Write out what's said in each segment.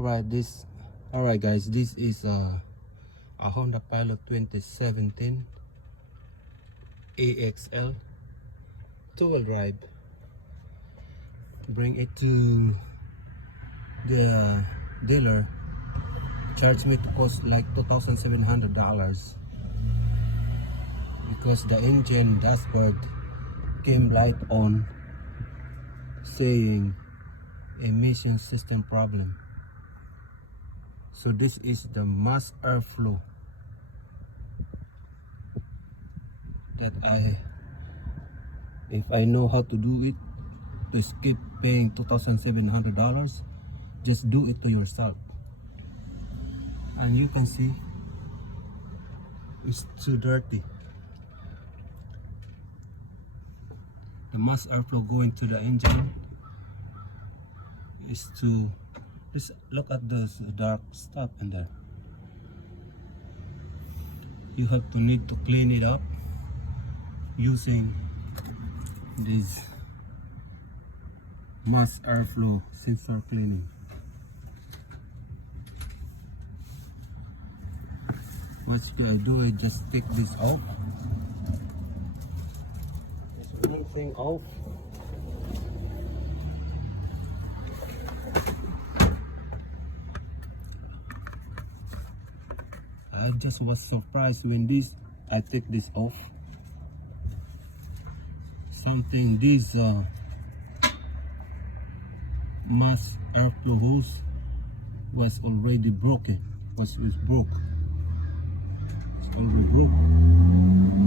Alright guys, this is a Honda Pilot 2017 AXL 2-wheel drive. Bring it to the dealer, charged me to cost like $2,700 because the engine dashboard came light on saying emission system problem. So this is the mass airflow that if I know how to do it, to skip paying $2,700, just do it to yourself. And you can see it's too dirty. The mass airflow going to the engine is to just look at this dark stuff in there. You have to need to clean it up using this mass airflow sensor cleaning. What you gotta do is just take this off. Just one thing off. I just was surprised when I take this off. This mass airflow hose was already broken. It's broke. It's already broke.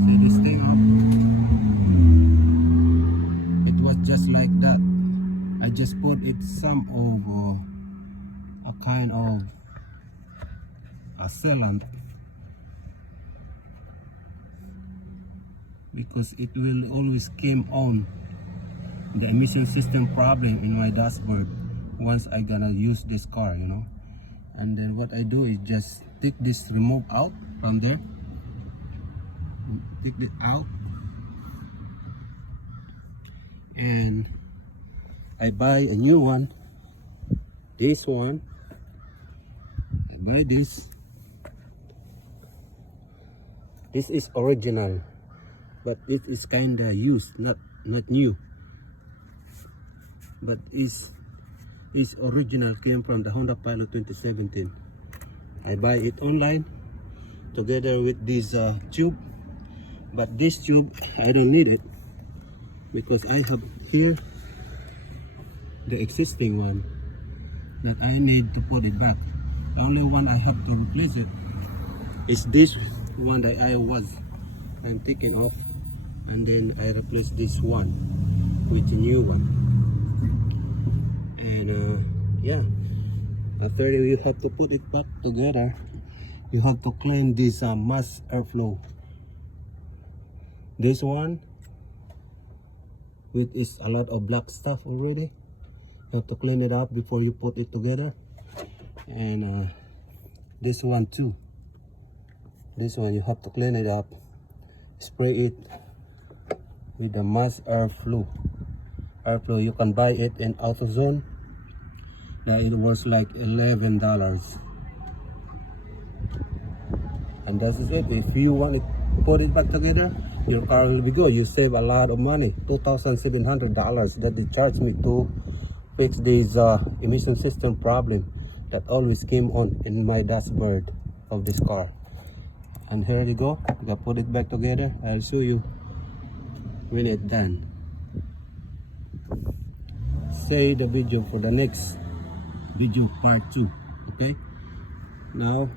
See this thing up? It was just like that. I just put it some of a kind of a sealant, because it will always came on the emission system problem in my dashboard once I gonna use this car, you know. And then what I do is just take this remote out from there, take it out, and I buy a new one. This one, I buy this. This is original, but it is kinda used, not new. But is original, came from the Honda Pilot 2017. I buy it online together with this tube, but this tube I don't need it because I have here the existing one that I need to put it back. The only one I have to replace it is this one that I'm taking off, and then I replace this one with a new one. And yeah, after you have to put it back together, you have to clean this mass airflow. This one with is a lot of black stuff already. You have to clean it up before you put it together. And this one too. This one you have to clean it up, spray it with the mass airflow. You can buy it in AutoZone. It was like $11, and that is it. If you want to put it back together, your car will be good. You save a lot of money. $2,700 that they charged me to fix this emission system problem that always came on in my dashboard of this car. And here you go. You can put it back together. I'll show you when it's done. Say the video for the next video part 2. Okay, now